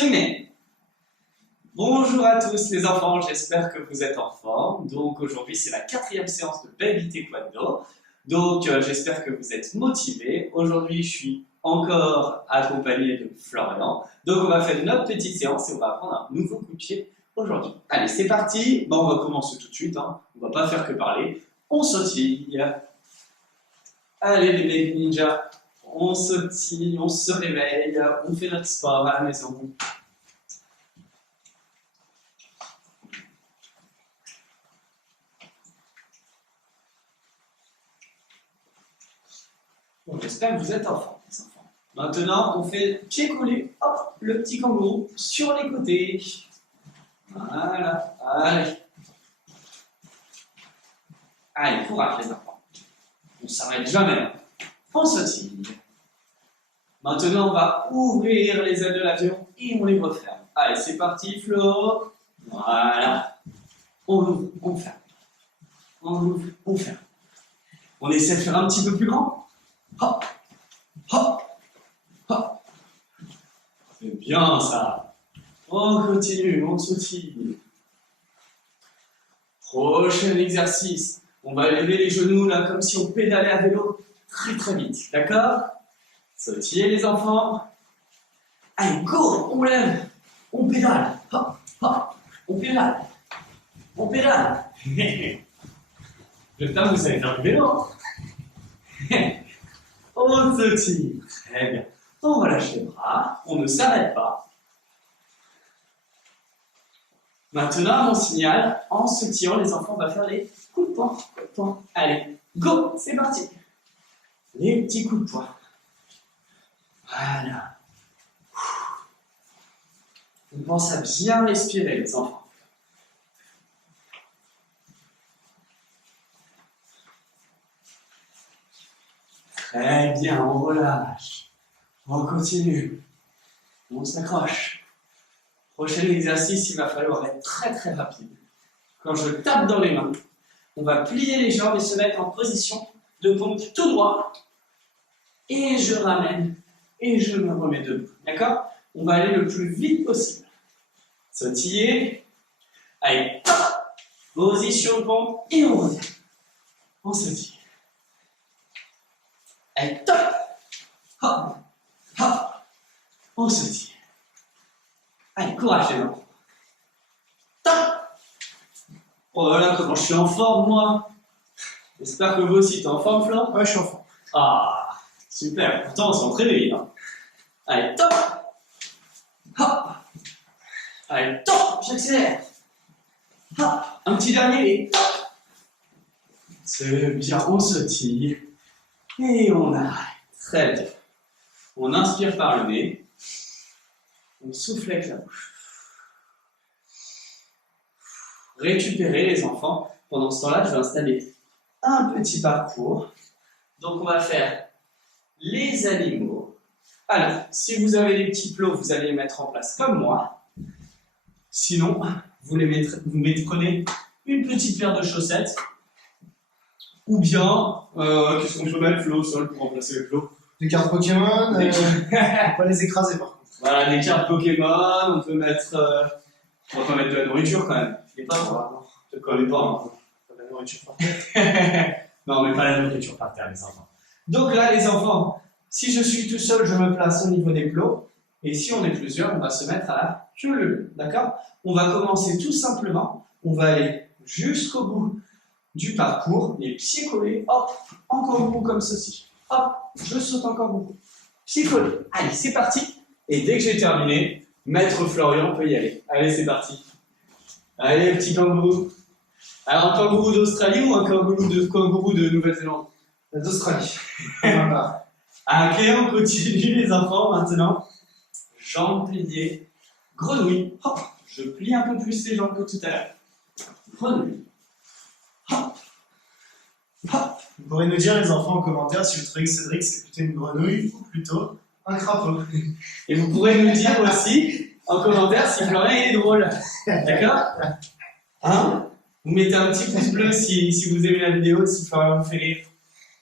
Tenez. Bonjour à tous les enfants, j'espère que vous êtes en forme. Donc aujourd'hui c'est la 4e séance de Baby Taekwondo. Donc j'espère que vous êtes motivés. Aujourd'hui je suis encore accompagné de Florian. Donc on va faire une autre petite séance et on va apprendre un nouveau coup de pied aujourd'hui. Allez c'est parti, on va commencer tout de suite, on va pas faire que parler. On sautille. Allez les baby ninjas, on sautille, on se réveille, on fait notre sport à la maison. Bon, j'espère que vous êtes en forme, les enfants. Maintenant, on fait pied collé, hop, le petit kangourou sur les côtés. Voilà, allez. Allez, courage les enfants. On ne s'arrête jamais. On sautille. Maintenant, on va ouvrir les ailes de l'avion et on les referme. Allez, c'est parti, Flo. Voilà. On ouvre, on ferme. On ouvre, on ferme. On essaie de faire un petit peu plus grand. Hop, hop, hop. C'est bien ça. On continue, on sautille. Prochain exercice. On va lever les genoux là comme si on pédalait à vélo très très vite. D'accord? Sautillez les enfants. Allez, go, on lève. On pédale. Hop, hop. On pédale. On pédale. J'espère que vous savez faire du vélo. On sautille. Très bien. On relâche les bras. On ne s'arrête pas. Maintenant, à mon signal, en sautillant, les enfants vont faire les coups de poing. Coups de poing. Allez, go, c'est parti. Les petits coups de poing. Voilà. On pense à bien respirer, les enfants. Très bien, on relâche. On continue. On s'accroche. Prochain exercice, il va falloir être très très rapide. Quand je tape dans les mains, on va plier les jambes et se mettre en position de pompe tout droit. Et je ramène et je me remets debout. D'accord? On va aller le plus vite possible. Sautiller. Allez, top. Position de pompe et on revient. On sautille. Allez, top. Hop, hop. On sautille. Allez, courage les enfants. Top. Oh là là, comment je suis en forme moi. J'espère que vous aussi, t'es en forme Flo? Ouais, je suis en forme. Ah, super. Pourtant, on s'est entraîné. Allez, top. Hop. Allez, top. J'accélère. Hop. Un petit dernier et top. C'est bien, on sautille. Et on arrête. Très bien. On inspire par le nez. On souffle avec la bouche. Récupérez les enfants. Pendant ce temps-là, je vais installer un petit parcours. Donc on va faire les animaux. Alors, si vous avez des petits plots, vous allez les mettre en place comme moi. Sinon, prenez une petite paire de chaussettes. Ou bien, qu'est-ce qu'on peut mettre Flo au sol pour remplacer les plots? Des cartes Pokémon, faut pas les écraser par contre. Voilà, des cartes Pokémon, on peut mettre... on va pas mettre de la nourriture quand même. Je sais pas, moi. Je te connais pas. Pas de la nourriture par terre. Non, mais pas la nourriture par terre, les enfants. Donc là, les enfants, si je suis tout seul, je me place au niveau des plots. Et si on est plusieurs, on va se mettre à la queue leu. D'accord? On va commencer tout simplement. On va aller jusqu'au bout du parcours, les pieds collés. Hop, encore beaucoup comme ceci. Hop, je saute encore beaucoup. Pieds collés. Allez, c'est parti. Et dès que j'ai terminé, Maître Florian peut y aller. Allez, c'est parti. Allez, petit kangourou. Alors, un kangourou d'Australie ou un kangourou de Nouvelle-Zélande? D'Australie. Ok, on continue les enfants maintenant. Jambes pliées. Grenouille. Hop, je plie un peu plus les jambes que tout à l'heure. Grenouille. Hop. Hop. Vous pourrez nous dire, les enfants, en commentaire, si vous trouvez que Cédric c'est plutôt une grenouille ou plutôt un crapaud. Et vous pourrez nous dire aussi en commentaire si Florian est drôle. D'accord? Hein? Vous mettez un petit pouce bleu si vous aimez la vidéo, si Florian vous fait rire.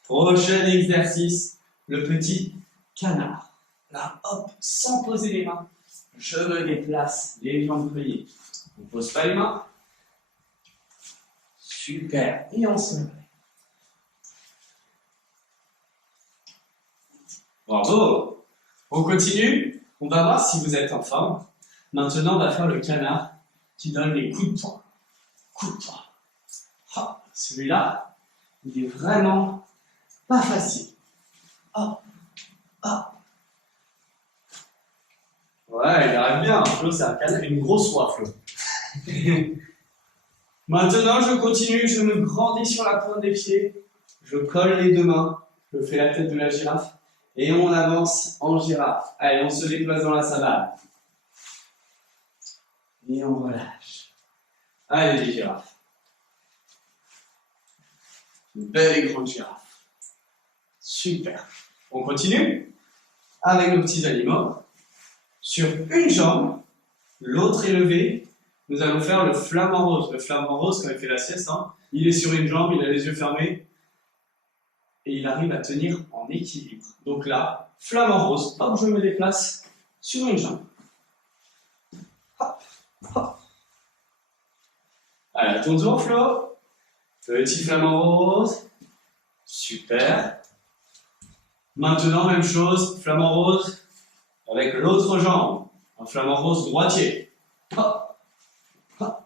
Prochain exercice, le petit canard. Là, hop, sans poser les mains. je me déplace, les jambes pliées. On ne pose pas les mains. Super. Et on se met. Bravo. On continue. On va voir si vous êtes en forme. Maintenant, on va faire le canard qui donne les coups de poing. Coups de poing. Hop. Celui-là, il est vraiment pas facile. Hop. Hop. Ouais, il arrive bien. Flo, c'est un canard. Une grosse soie, Flo. Maintenant, je continue. Je me grandis sur la pointe des pieds. Je colle les deux mains. Je fais la tête de la girafe. Et on avance en girafe. Allez, on se déplace dans la savane. Et on relâche. Allez, les girafes. Une belle et grande girafe. Super. On continue avec nos petits animaux. Sur une jambe, l'autre est levée. Nous allons faire le flamant rose. Le flamant rose, quand il fait la sieste, hein, il est sur une jambe, il a les yeux fermés. Et il arrive à tenir en équilibre. Donc là, flamant rose, hop, je me déplace sur une jambe. Hop, hop. Allez, à ton tour, Flo. Petit flamant rose. Super. Maintenant, même chose, flamant rose avec l'autre jambe. Un flamant rose droitier. Hop, hop.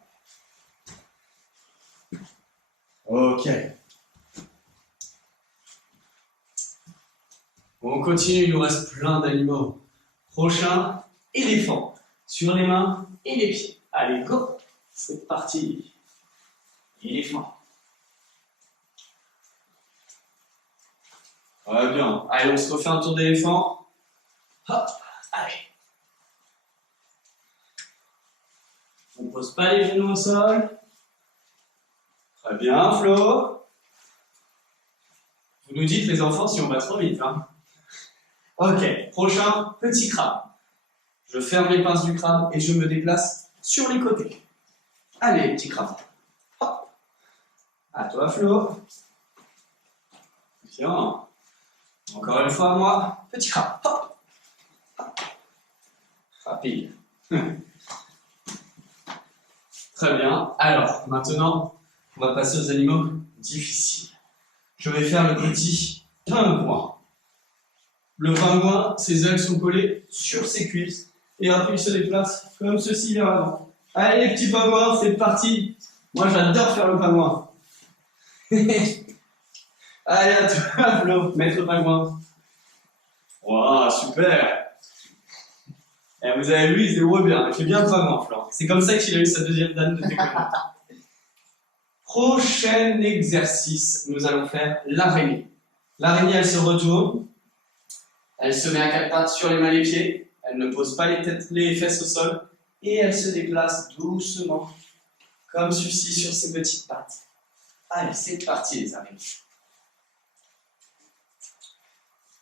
Ok. On continue, il nous reste plein d'animaux. Prochain, éléphant. Sur les mains et les pieds. Allez, go. C'est parti. Éléphant. Ouais, bien. Allez, on se refait un tour d'éléphant. Hop, allez. On ne pose pas les genoux au sol. Très bien, Flo. Vous nous dites, les enfants, si on va trop vite. Hein. Ok, prochain, petit crabe. Je ferme les pinces du crabe et je me déplace sur les côtés. Allez, petit crabe. Hop. À toi, Flo. Bien. Encore une fois, moi, petit crabe. Hop. Hop. Rapide. Très bien. Alors, maintenant, on va passer aux animaux difficiles. Je vais faire le petit pingouin. Le pingouin, ses ailes sont collées sur ses cuisses et après il se déplace comme ceci vers l'avant. Allez les petits pingouins, c'est parti. Moi j'adore faire le pingouin. Allez à toi Flo, maître pingouin. Waouh, super. Et vous avez vu, il se débrouille bien, il fait bien le pingouin Flo. C'est comme ça qu'il a eu sa deuxième dame de taekwondo. Prochain exercice, nous allons faire l'araignée. L'araignée, elle se retourne. Elle se met à quatre pattes sur les mains et les pieds, elle ne pose pas les fesses au sol et elle se déplace doucement, comme ceci sur ses petites pattes. Allez, c'est parti les amis.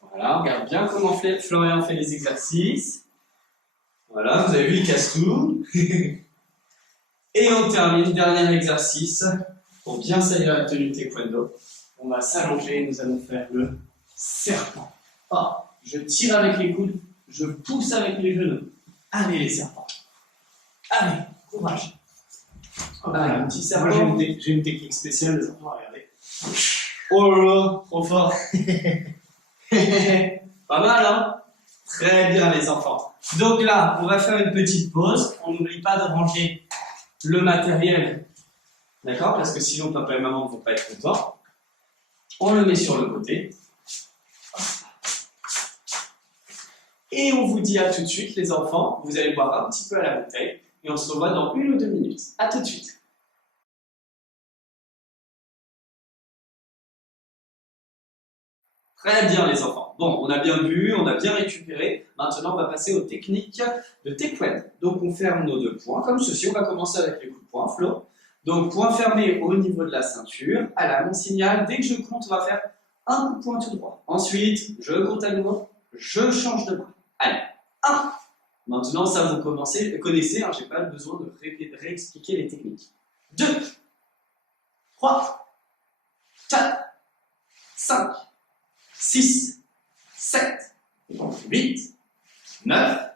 Voilà, regarde bien comment Florian fait les exercices. Voilà, vous avez vu, il casse tout. Et on termine, dernier exercice, pour bien salir la tenue taekwondo. On va s'allonger et nous allons faire le serpent. Oh. Je tire avec les coudes, je pousse avec les genoux. Allez les serpents. Allez, courage. Allez, un petit serpent. Moi j'ai une technique spéciale, les enfants, regardez. Oh là là, trop fort. Pas mal, hein? Très bien les enfants. Donc là, on va faire une petite pause. On n'oublie pas de ranger le matériel. D'accord? Parce que sinon papa et maman ne vont pas être contents. On le met sur le côté. Et on vous dit à tout de suite, les enfants. Vous allez boire un petit peu à la bouteille. Et on se revoit dans 1 ou 2 minutes. À tout de suite. Très bien, les enfants. Bon, on a bien bu, on a bien récupéré. Maintenant, on va passer aux techniques de taekwondo. Donc, on ferme nos 2 poings, comme ceci. On va commencer avec les coups de poing, Flo. Donc, poing fermé au niveau de la ceinture. À la mon signal, dès que je compte, on va faire un coup de poing tout droit. Ensuite, je compte à nouveau, je change de bras. Allez, 1. Maintenant, ça, vous connaissez, hein, je n'ai pas besoin de réexpliquer les techniques. 2, 3, 4, 5, 6, 7, 8, 9,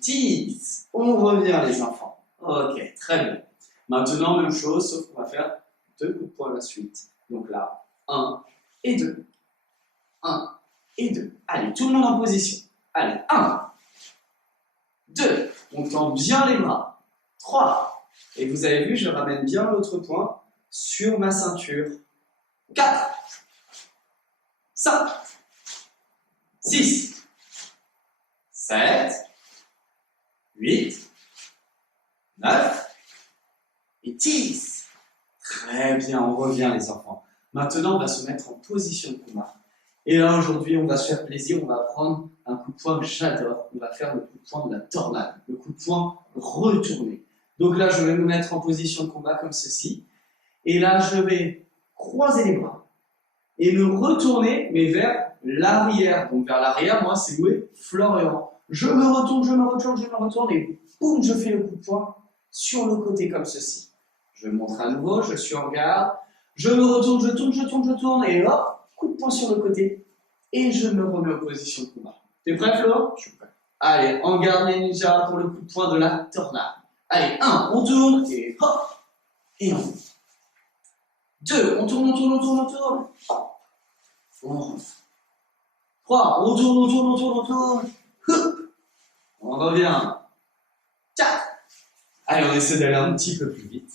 10. On revient les enfants. Ok, très bien. Maintenant, même chose, sauf qu'on va faire 2 coups de poing à la suite. Donc là, 1 et 2. 1 et 2. Allez, tout le monde en position. Allez, 1, 2. On tend bien les bras. 3. Et vous avez vu, je ramène bien l'autre poing sur ma ceinture. 4, 5, 6, 7, 8, 9 et 10. Très bien, on revient les enfants. Maintenant, on va se mettre en position de combat. Et là, aujourd'hui, on va se faire plaisir, on va prendre un coup de poing que j'adore. On va faire le coup de poing de la tornade, le coup de poing retourné. Donc là, je vais me mettre en position de combat comme ceci. Et là, je vais croiser les bras et me retourner, mais vers l'arrière. Donc vers l'arrière, moi, c'est où est Florian. Je me retourne, je me retourne, je me retourne, et boum, je fais le coup de poing sur le côté comme ceci. Je montre à nouveau, je suis en garde, je me retourne, je tourne, je tourne, je tourne, et hop, coup de poing sur le côté, et je me remets en position de combat. T'es prêt, Flo? Je suis prêt. Allez, en garde les ninjas pour le coup de poing de la tornade. Allez, 1, on tourne, et hop, et on. 2, on tourne, on tourne, on tourne, on tourne. On. 3, on tourne, on tourne, on tourne, on tourne. Hop. On revient. 4. Allez, on essaie d'aller un petit peu plus vite.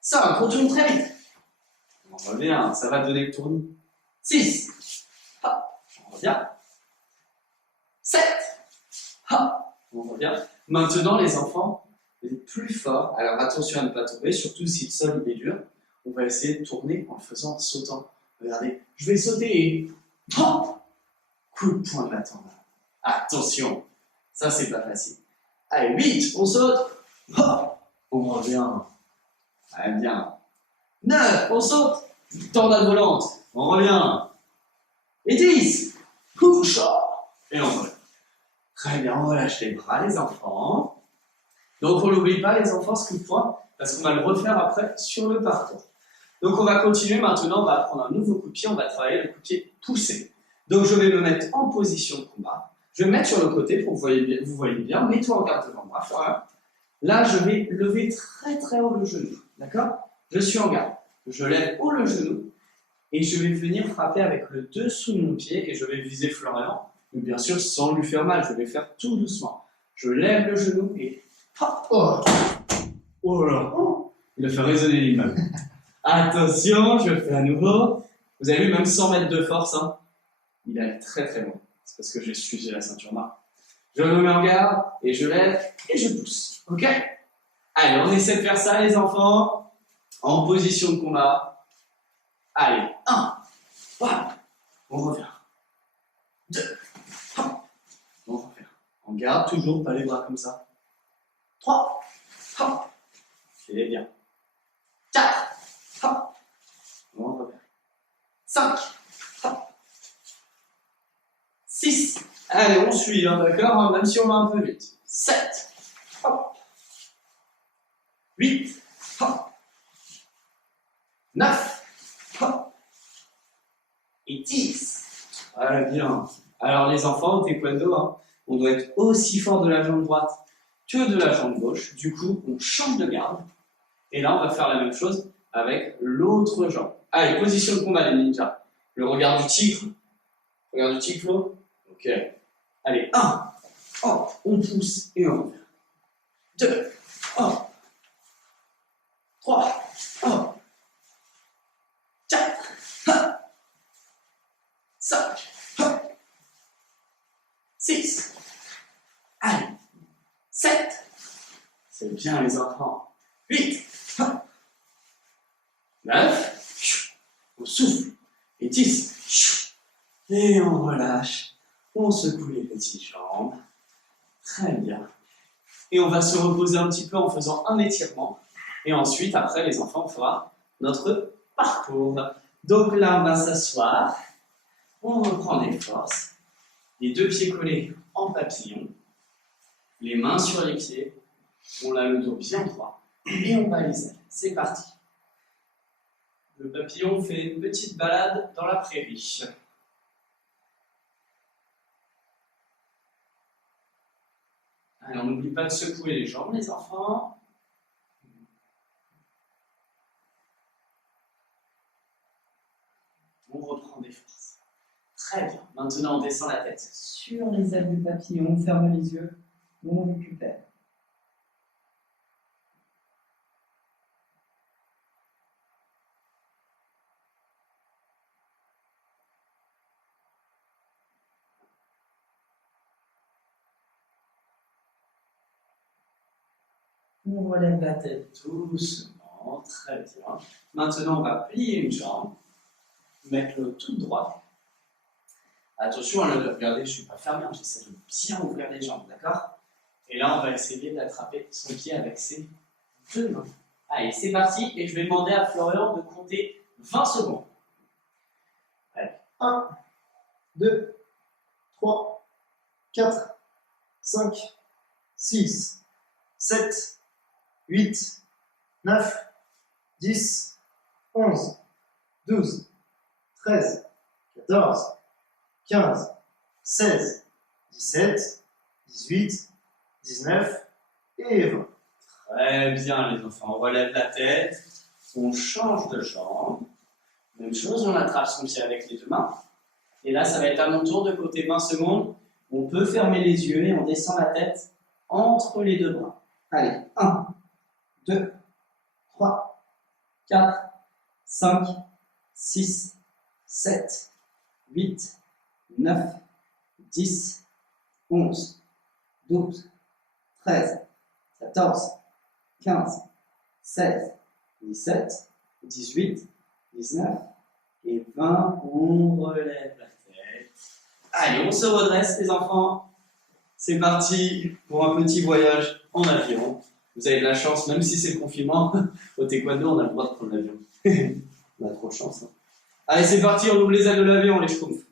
5, on tourne très vite. On revient, ça va donner le tournis. 6. Hop, on revient. 7. Hop, on revient. Maintenant, les enfants, les plus forts, alors attention à ne pas tomber, surtout si le sol est dur. On va essayer de tourner en le faisant en sautant. Regardez, je vais sauter et hop, coup de poing de la tornade. Attention, ça c'est pas facile. Allez, 8, on saute, hop, on revient. Allez, bien. 9, on saute, tornade volante, on revient. Et 10, push, et on revient. Très bien, on relâche les bras, les enfants. Donc on n'oublie pas, les enfants, ce coup de poing, parce qu'on va le refaire après sur le parcours. Donc on va continuer maintenant, on va prendre un nouveau coup de pied, on va travailler le coup de pied poussé. Donc je vais me mettre en position de combat. Je vais me mettre sur le côté pour que vous voyez bien. Mets-toi en garde devant moi, Florian. Là, je vais lever très très haut le genou. D'accord? Je suis en garde. Je lève haut le genou et je vais venir frapper avec le dessous de mon pied et je vais viser Florian. Mais bien sûr, sans lui faire mal, je vais faire tout doucement. Je lève le genou et hop! Oh là là! Il a fait résonner l'immeuble. Attention, je le fais à nouveau. Vous avez vu, même 100 mètres de force, hein, il allait très très loin. C'est parce que j'ai suivi la ceinture marque. Je me mets en garde, et je lève, et je pousse. Ok? Allez, on essaie de faire ça, les enfants. En position de combat. Allez, 1, voilà. On revient. 2, on revient. On garde toujours, pas les bras comme ça. 3, hop. C'est bien. 4, hop. On revient. 5, hop. 6, allez, on suit, hein, d'accord, même si on va un peu vite. 7, hop. 8, hop. 9, hop. Et 10. Voilà, bien. Alors, les enfants, au taekwondo, hein, on doit être aussi fort de la jambe droite que de la jambe gauche. Du coup, on change de garde. Et là, on va faire la même chose avec l'autre jambe. Allez, position de combat, les ninjas. Le regard du tigre. Regard du tigre, Flo. Ok. Allez, 1, hop, on pousse et on revient. 2, hop. 3, hop. 4, hop. 5, hop. 6, allez. 7, c'est bien les enfants. 8, hop. 9, on souffle. Et 10, et on relâche. On secoue les petites jambes. Très bien. Et on va se reposer un petit peu en faisant un étirement. Et ensuite, après, les enfants, on fera notre parcours. Donc là, on va s'asseoir. On reprend des forces. Les 2 pieds collés en papillon. Les mains sur les pieds. On a le dos bien droit. Et on va les ailes. C'est parti. Le papillon fait une petite balade dans la prairie. Allez, on n'oublie pas de secouer les jambes, les enfants. On reprend des forces. Très bien. Maintenant, on descend la tête sur les ailes du papillon. On ferme les yeux. On récupère. On relève la tête doucement, très bien. Maintenant, on va plier une jambe, mettre l'autre toute droite. Attention à le regarder, je ne suis pas fermé, j'essaie de bien ouvrir les jambes, d'accord? Et là, on va essayer d'attraper son pied avec ses deux mains. Allez, c'est parti, et je vais demander à Florian de compter 20 secondes. Allez. 1, 2, 3, 4, 5, 6, 7, 8, 9, 10, 11, 12, 13, 14, 15, 16, 17, 18, 19 et 20. Très bien les enfants, on relève la tête, on change de jambe. Même chose, on attrape son pied avec les deux mains. Et là, ça va être à mon tour de côté 20 secondes. On peut fermer les yeux et on descend la tête entre les deux bras. Allez, 1, 2, 3, 4, 5, 6, 7, 8, 9, 10, 11, 12, 13, 14, 15, 16, 17, 18, 19 et 20. On relève la tête. Allez, on se redresse les enfants. C'est parti pour un petit voyage en avion. Vous avez de la chance, même si c'est le confinement, au taekwondo, on a le droit de prendre l'avion. On a trop de chance. Hein. Allez, c'est parti, on ouvre les ailes de l'avion, les schtroumpfs.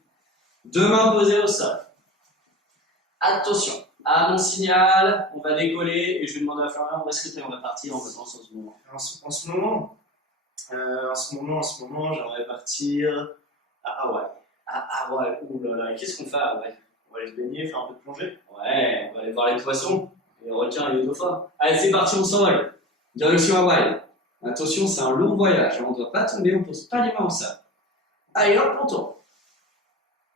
Deux mains posées au sol. Attention, à mon signal, on va décoller et je vais demander à Florian où est-ce que on va partir en vacances en ce moment. En ce moment, j'aimerais partir à Hawaï. À Hawaï, oulala, qu'est-ce qu'on fait à Hawaï? On va aller se baigner, faire un peu de plongée. Ouais, on va aller voir les poissons, les requins et les dauphins. Allez, c'est parti, on s'envole. Direction Hawaï. Attention, c'est un long voyage, on ne doit pas tomber, on ne pose pas les mains au sol. Allez, hop, on tourne.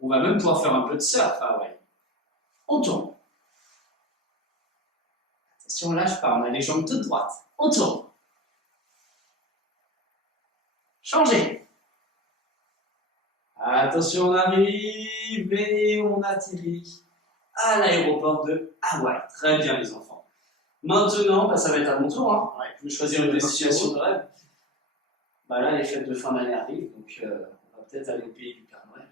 On va même pouvoir faire un peu de surf à Hawaï. On tourne. Attention, là, je pars, on a les jambes toutes droites. On tourne. Changez. Attention, on arrive et on atterrit à l'aéroport de Hawaï. Très bien, les enfants. Maintenant, bah, ça va être à mon tour. Hein. Ouais. Je vais choisir une destination de rêve. Bah, là, les fêtes de fin d'année arrivent, donc on va peut-être aller au pays du Père Noël.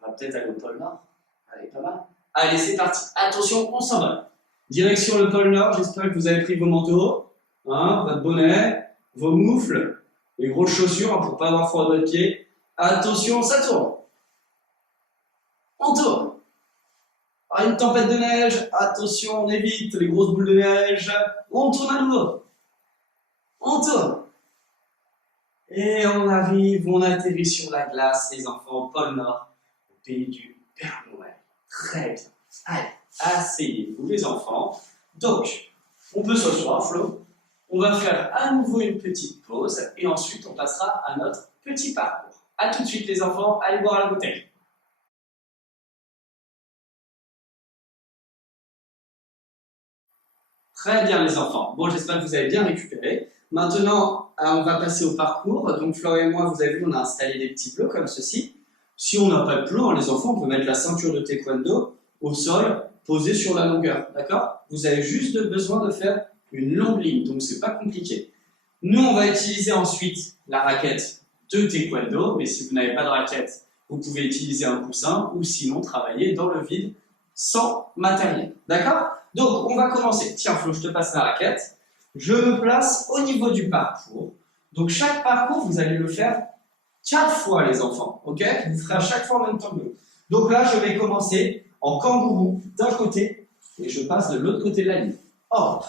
On va peut-être aller au pôle Nord. Allez, pas mal. Allez, c'est parti. Attention, on s'en va. Direction le pôle Nord. J'espère que vous avez pris vos manteaux, hein, votre bonnet, vos moufles, les grosses chaussures hein, pour ne pas avoir froid dans les pieds. Attention, ça tourne. On tourne. Ah, une tempête de neige. Attention, on évite les grosses boules de neige. On tourne à nouveau. On tourne. Et on arrive, on atterrit sur la glace, les enfants, au pôle Nord, au pays du Père Noël. Très bien. Allez, asseyez-vous, les enfants. Donc, on peut s'asseoir, Flo. On va faire à nouveau une petite pause et ensuite on passera à notre petit parcours. A tout de suite, les enfants, allez boire la bouteille. Très bien, les enfants. Bon, j'espère que vous avez bien récupéré. Maintenant, on va passer au parcours. Donc, Florian et moi, vous avez vu, on a installé des petits plots comme ceci. Si on n'a pas de plot, hein, les enfants, on peut mettre la ceinture de taekwondo au sol, posée sur la longueur. D'accord? Vous avez juste besoin de faire une longue ligne, donc c'est pas compliqué. Nous, on va utiliser ensuite la raquette de taekwondo, mais si vous n'avez pas de raquette, vous pouvez utiliser un coussin ou sinon travailler dans le vide sans matériel. D'accord? Donc, on va commencer. Tiens, Flo, je te passe la raquette. Je me place au niveau du parcours. Donc, chaque parcours, vous allez le faire 4 fois, les enfants. Ok? Vous ferez à chaque fois en même temps que nous. Donc là, je vais commencer en kangourou d'un côté et je passe de l'autre côté de la ligne. Hop,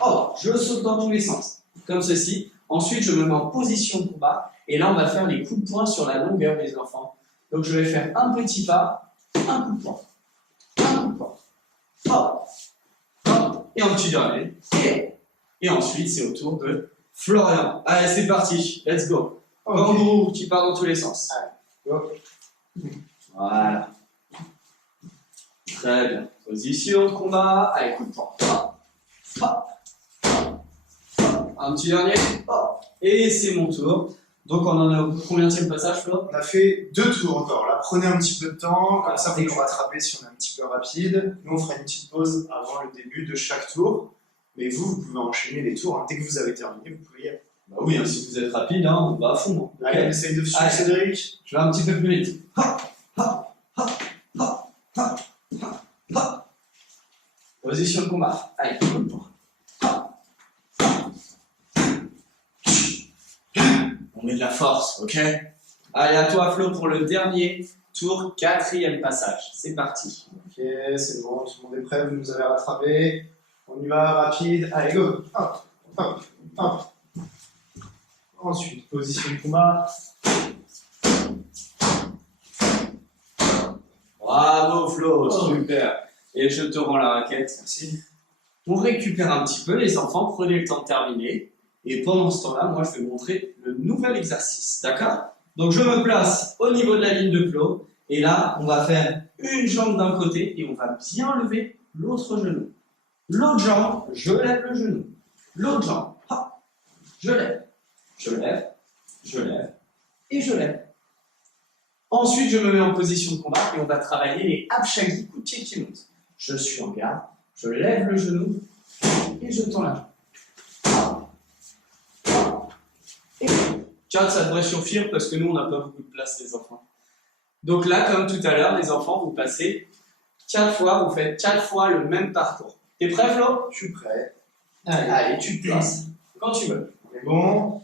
hop, je saute dans tous les sens, comme ceci. Ensuite, je me mets en position de combat et là, on va faire les coups de poing sur la longueur, les enfants. Donc, je vais faire un petit pas, un coup de poing, un coup de poing. Hop, Et un petit dernier. Et ensuite, c'est au tour de Florian. Allez, c'est parti. Let's go. Kangourou qui part dans tous les sens. Allez, go. Voilà. Très bien. Position, combat. Allez, coup de poing. Hop. Hop. Hop. Un petit dernier. Hop. Et c'est mon tour. Donc, on en a au combienième passage, Flo? On a fait 2 tours encore. Là, prenez un petit peu de temps, comme ça vous et nous rattrapez si on est un petit peu rapide. Nous, on fera une petite pause avant le début de chaque tour. Mais vous pouvez enchaîner les tours. Hein. Dès que vous avez terminé, vous pouvez y aller. Bah oui, hein, si vous êtes rapide, hein, on va à fond. Okay. Allez, on essaye de suivre Allez. Cédric. Je vais un petit peu plus vite. Hop, hop, hop, hop, hop, hop, hop. Position de combat. Allez, coup de poing. Hop, hop. On met de la force, ok? Allez, à toi, Flo, pour le dernier tour, 4e passage. C'est parti. Ok, c'est bon, tout le monde est prêt, vous nous avez rattrapé. On y va, rapide. Allez, go. Hop, hop, hop. Ensuite, position de combat. Bravo, Flo, super. Et je te rends la raquette. Merci. On récupère un petit peu, les enfants, prenez le temps de terminer. Et pendant ce temps-là, moi, je vais montrer le nouvel exercice, d'accord? Donc, je me place au niveau de la ligne de Flo. Et là, on va faire une jambe d'un côté et on va bien lever l'autre genou. L'autre jambe, je lève le genou. L'autre jambe, hop, je lève, je lève, je lève et je lève. Ensuite, je me mets en position de combat et on va travailler les abshagi, coups de pied qui montent. Je suis en garde, je lève le genou et je tends la jambe. Et 4, ça devrait suffire parce que nous, on n'a pas beaucoup de place, les enfants. Donc là, comme tout à l'heure, les enfants, vous passez 4 fois, vous faites 4 fois le même parcours. T'es prêt, Flo? Je suis prêt. Allez, tu te places. Quand tu veux. On est bon.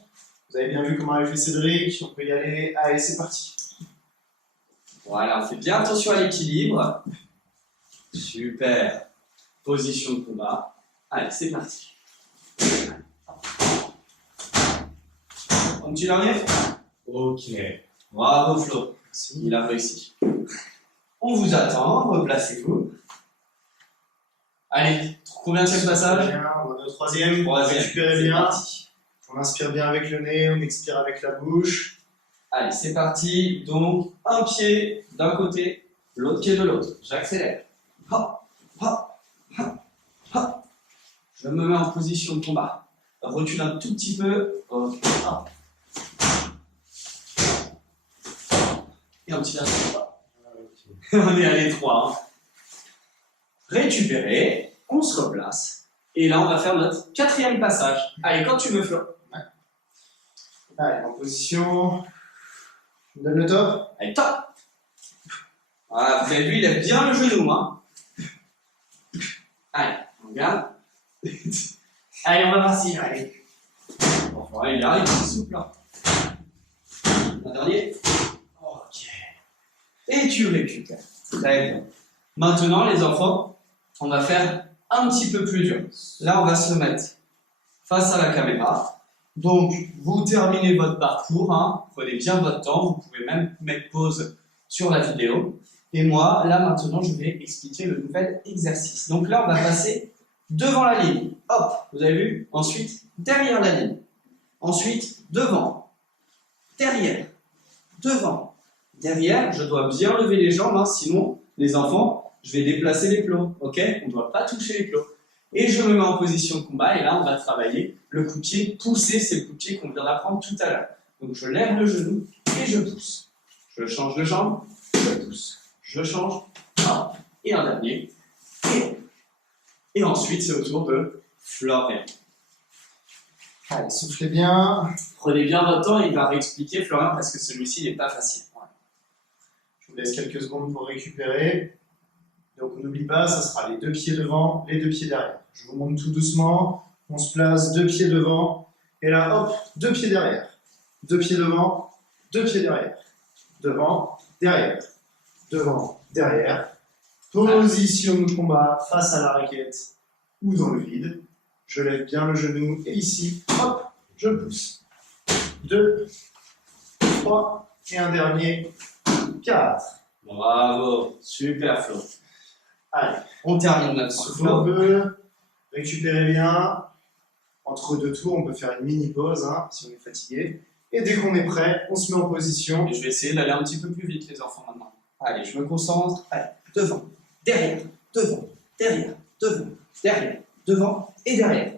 Vous avez bien vu comment avait fait Cédric. On peut y aller. Allez, c'est parti. Voilà, on fait bien attention à l'équilibre. Super. Position de combat. Allez, c'est parti. Un petit dernier? Ok. Bravo, Flo. Il a réussi. On vous attend, replacez-vous. Allez, combien de passage? Bien, on est au troisième. Récupérez bien. On inspire bien avec le nez, on expire avec la bouche. Allez, c'est parti. Donc, un pied d'un côté, l'autre pied de l'autre. J'accélère. Hop, hop, hop, hop. Je me mets en position de combat. Recule un tout petit peu. Ok, hop. Et un petit dernier. On est à l'étroit. Hein. Récupérer, on se replace. Et là, on va faire notre 4e passage. Allez, quand tu veux, Flo. Allez, en position. Je me donne le top. Allez, top. Voilà, vous avez vu, il lève bien le genou. Hein. Allez, on regarde. Allez, on va partir. Allez. Bon, il arrive, il est souple. Hein. Un dernier. Ok. Et tu récupères. Très bien. Maintenant, les enfants, on va faire un petit peu plus dur. Là, on va se mettre face à la caméra. Donc, vous terminez votre parcours, hein. Prenez bien votre temps, vous pouvez même mettre pause sur la vidéo. Et moi, là, maintenant, je vais expliquer le nouvel exercice. Donc là, on va passer devant la ligne. Hop, vous avez vu? Ensuite, derrière la ligne. Ensuite, devant. Derrière. Devant. Derrière, je dois bien lever les jambes, hein, sinon, les enfants, je vais déplacer les plots, ok? On ne doit pas toucher les plots. Et je me mets en position de combat, et là, on va travailler le coup de pied poussé, c'est le coup de pied qu'on vient d'apprendre tout à l'heure. Donc, je lève le genou et je pousse. Je change de jambe, je pousse. Je change, hop, et un dernier, et ensuite, c'est au tour de Florian. Allez, soufflez bien. Prenez bien votre temps, il va réexpliquer, Florian, parce que celui-ci n'est pas facile. Je vous laisse quelques secondes pour récupérer. Donc on n'oublie pas, ça sera les 2 pieds devant, les 2 pieds derrière. Je vous montre tout doucement. On se place 2 pieds devant. Et là, hop, 2 pieds derrière. 2 pieds devant, 2 pieds derrière. Devant, derrière. Devant, derrière. Position de combat face à la raquette ou dans le vide. Je lève bien le genou et ici, hop, je pousse. 2, 3 et un dernier, 4. Bravo, super Flo. Allez, On termine notre souffle souffle. un peu. Récupérez bien. Entre deux tours, on peut faire une mini pause hein, si on est fatigué. Et dès qu'on est prêt, on se met en position. Et je vais essayer d'aller un petit peu plus vite, les enfants, maintenant. Allez, je me concentre. Allez, devant, derrière, devant, derrière, devant, derrière, devant et derrière.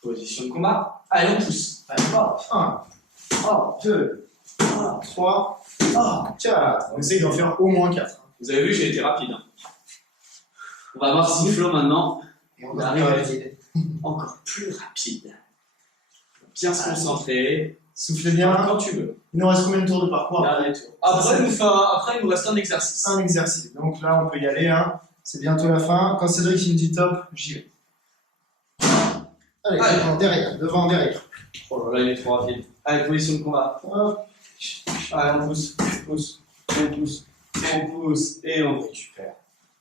Position de combat. Allez, on pousse. Allez, hop. 1, Hop. 2, 1, 3, hop. 4. On essaye d'en faire au moins 4. Vous avez vu, j'ai été rapide. Hein. On va voir si Flo, maintenant, Et on arrive à être encore plus rapide. Bien se concentrer. Soufflez bien. Quand tu veux. Il nous reste combien de tours de parcours? Dernier tour. Après, il nous reste un exercice. Un exercice. Donc là, on peut y aller. Hein. C'est bientôt la fin. Quand Cédric il me dit top, j'y vais. Allez, Allez. devant, derrière. Oh là là, il est trop rapide. Allez, position de combat. Hop. Allez, on pousse, on pousse, on pousse, on pousse et on récupère.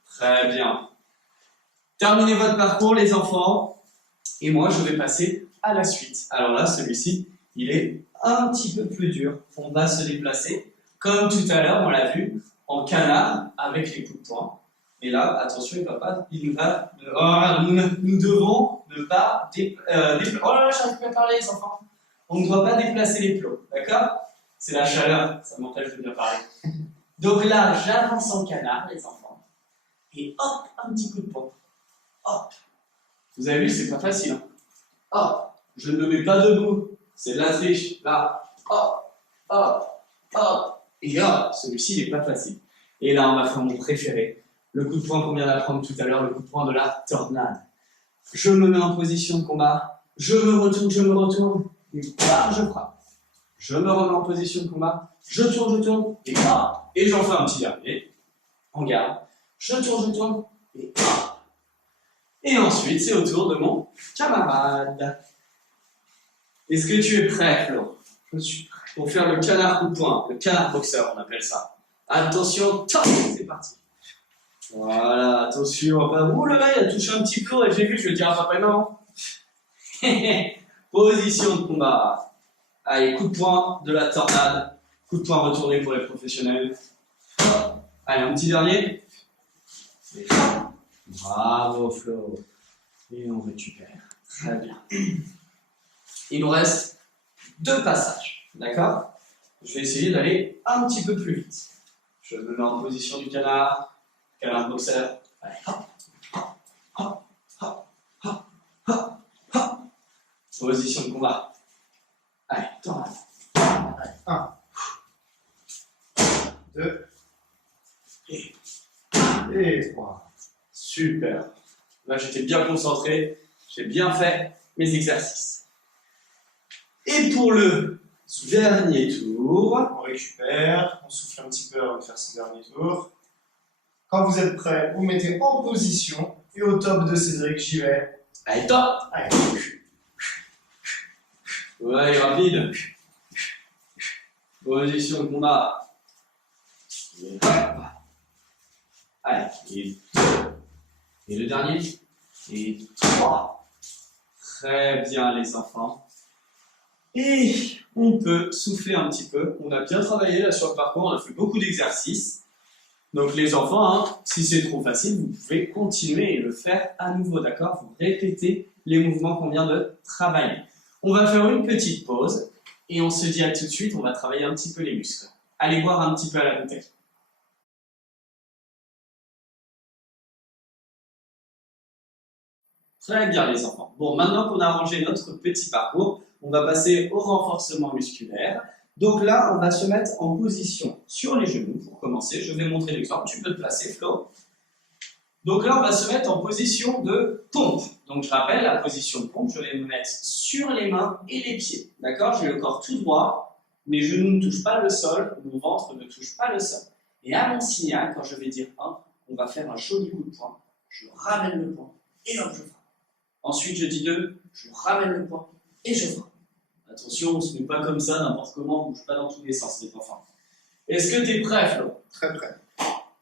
Très bien. Terminez votre parcours, les enfants. Et moi, je vais passer à la suite. Alors là, celui-ci, il est un petit peu plus dur. On va se déplacer, comme tout à l'heure, on l'a vu, en canard avec les coups de poing. Mais là, attention, nous devons ne pas déplacer. Oh là là, j'arrive plus à parler, les enfants. On ne doit pas déplacer les plots, d'accord? C'est la chaleur, ça m'empêche de bien parler. Donc là, j'avance en canard, les enfants. Et hop, un petit coup de poing. Hop. Vous avez vu, c'est pas facile. Hein. Hop. Je ne me mets pas debout. C'est de la triche. Là. Hop. Hop. Hop. Et hop. Celui-ci, il n'est pas facile. Et là, on va faire mon préféré. Le coup de poing qu'on vient d'apprendre tout à l'heure, le coup de poing de la tornade. Je me mets en position de combat. Je me retourne. Et bam, je frappe. Je me remets en position de combat. Je tourne. Et hop. Et j'en fais un petit dernier. En garde. Je tourne. Et hop. Et ensuite, c'est au tour de mon camarade. Est-ce que tu es prêt, Flo? Je suis prêt. Pour faire le canard coup de poing, le canard boxeur, on appelle ça. Attention, top, c'est parti. Voilà, attention. Oh là là, il a touché un petit peu, et j'ai vu, je vais dire à papa non. Position de combat. Allez, coup de poing de la tornade. Coup de poing retourné pour les professionnels. Allez, un petit dernier. Et bravo Flo. Et on récupère. Très bien. Il nous reste 2 passages. D'accord? Je vais essayer d'aller un petit peu plus vite. Je me mets en position du canard boxeur. Allez, hop. Position de combat. Allez, tornade. 1, 2 et 3. Super. Là, j'étais bien concentré. J'ai bien fait mes exercices. Et pour le dernier tour, On récupère, on souffle un petit peu avant de faire son dernier tour. Quand vous êtes prêts, vous mettez en position et au top de Cédric, j'y vais. allez, top. Allez. Ouais, rapide. Position de combat. Et hop. Allez, et 2. Et le dernier. Et 3. Très bien, les enfants. Et on peut souffler un petit peu. On a bien travaillé là sur le parcours, on a fait beaucoup d'exercices. Donc les enfants, hein, si c'est trop facile, vous pouvez continuer et le faire à nouveau, d'accord? Vous répétez les mouvements qu'on vient de travailler. On va faire une petite pause et on se dit à tout de suite, on va travailler un petit peu les muscles. Allez boire un petit peu à la bouteille. Très bien les enfants. Bon, maintenant qu'on a rangé notre petit parcours, on va passer au renforcement musculaire. Donc là, on va se mettre en position sur les genoux. Pour commencer, je vais montrer l'exemple. Tu peux te placer, Flo. Donc là, on va se mettre en position de pompe. Donc je rappelle, la position de pompe, je vais me mettre sur les mains et les pieds. D'accord? J'ai le corps tout droit, mes genoux ne touchent pas le sol, mon ventre ne touche pas le sol. Et à mon signal, quand je vais dire 1, on va faire un joli coup de poing. Je ramène le poing et hop, je frappe. Ensuite, je dis 2, je ramène le poing et je frappe. Attention, on ne se met pas comme ça, n'importe comment, on ne bouge pas dans tous les sens, les enfants. Est-ce que tu es prêt, Flo? Très prêt.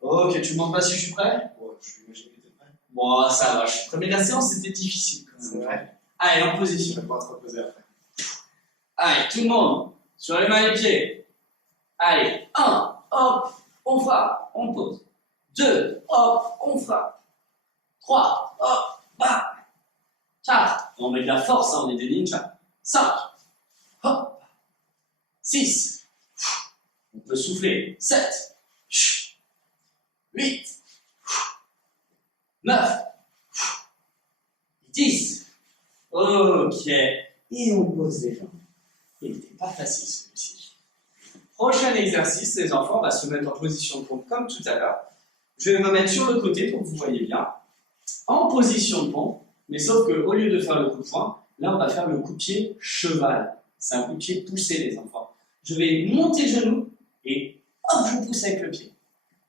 Ok, tu ne demandes pas si je suis prêt? Ouais, je m'imagine que tu es prêt. Bon, ça va, je suis prêt. Mais la séance, c'était difficile quand même. C'est vrai. Allez, en Je position. vais pas te reposer après. Allez, tout le monde, sur les mains et les pieds. Allez, 1, hop, on frappe, on pose. 2, hop, on frappe. 3, hop, bam. 4. On met de la force, hein, on est des ninjas. 5. Hop. 6. On peut souffler. 7. 8. 9. 10. Ok. Et on pose les jambes. Il n'était pas facile celui-ci. Prochain exercice, les enfants, on va se mettre en position de pompe comme tout à l'heure. Je vais me mettre sur le côté pour que vous voyez bien. En position de pompe, mais sauf qu'au lieu de faire le coup de poing, là on va faire le coup de pied cheval. C'est un coup de pied poussé, les enfants. Je vais monter le genou et hop, je pousse avec le pied.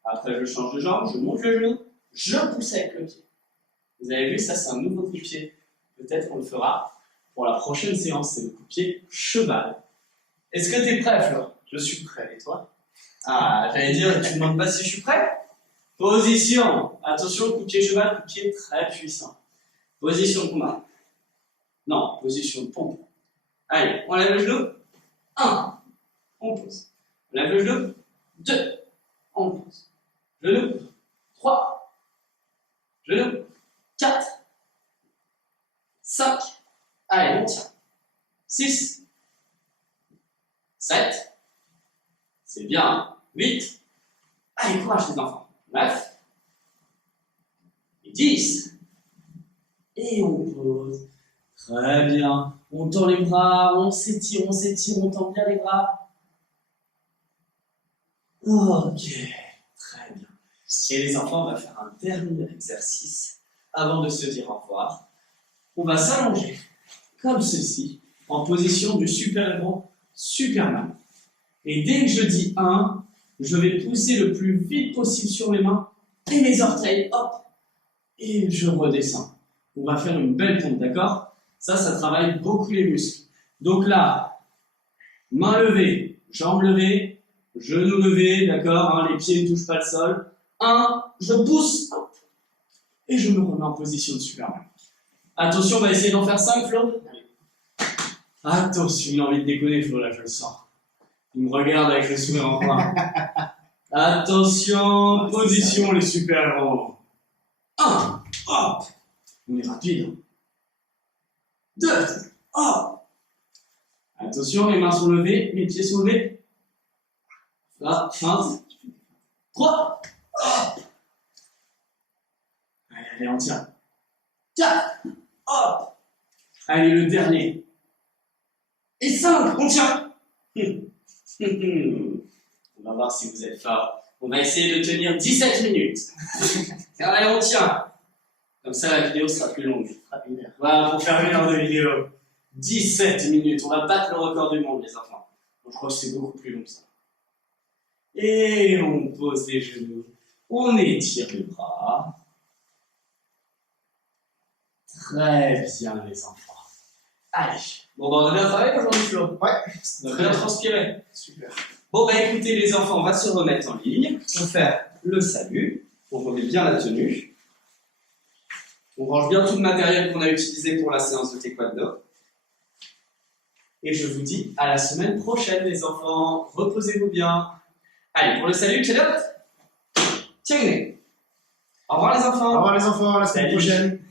Après, je change de jambe, je monte le genou, je pousse avec le pied. Vous avez vu, ça c'est un nouveau coup de pied. Peut-être qu'on le fera pour la prochaine séance, c'est le coup de pied cheval. Est-ce que tu es prêt, Flore? Je suis prêt, et toi? Ah, j'allais dire, tu ne demandes pas si je suis prêt? Position. Attention, coup de pied cheval, coup de pied très puissant. Position de combat. Non, position de pompe. Allez, on lève le genou. 1. On pose. On lève le genou. 2. On pose. Genou. 3. Genou. 4. 5. Allez, on tient. 6. 7. C'est bien. 8. Allez, courage les enfants. 9. Et 10. Et on pose. Très bien. On tend les bras, on s'étire, on tend bien les bras. Ok. Très bien. Et les enfants, on va faire un dernier exercice avant de se dire au revoir. On va s'allonger comme ceci, en position du super-héros Superman. Et dès que je dis 1, je vais pousser le plus vite possible sur mes mains et mes orteils, hop, et je redescends. On va faire une belle pompe, d'accord? Ça travaille beaucoup les muscles. Donc là, main levée, jambes levées, genoux levés, d'accord, hein, les pieds ne touchent pas le sol. 1, je pousse, hop, et je me remets en position de Superman. Attention, on va essayer d'en faire 5, Flo. Attention, il a envie de déconner, Flo, là, je le sens. Il me regarde avec le sourire en coin. Attention, position, les super-héros. 1, hop. On est rapide. 2, hop. Attention, les mains sont levées, les pieds sont levés. Là, 1, 3, hop. Allez, on tient. 4, hop. Allez, le dernier. Et 5, on tient. On va voir si vous êtes fort. On va essayer de tenir 17 minutes. Allez, on tient. Comme ça, la vidéo sera plus longue. Voilà, pour faire 1 heure de vidéo. 17 minutes. On va battre le record du monde, les enfants. Donc, je crois que c'est beaucoup plus long que ça. Et on pose les genoux. On étire les bras. Très bien, les enfants. Allez. Bon, bah, on a bien travaillé aujourd'hui, Flo. Ouais. On a bien transpiré. Super. Bon, bah écoutez, les enfants, on va se remettre en ligne. On va faire le salut. On remet bien la tenue. On range bien tout le matériel qu'on a utilisé pour la séance de taekwondo. Et je vous dis à la semaine prochaine, les enfants. Reposez-vous bien. Allez, pour le salut, Tchadot. Tiens, au revoir, les enfants. Au revoir les enfants, à la semaine Salut. prochaine.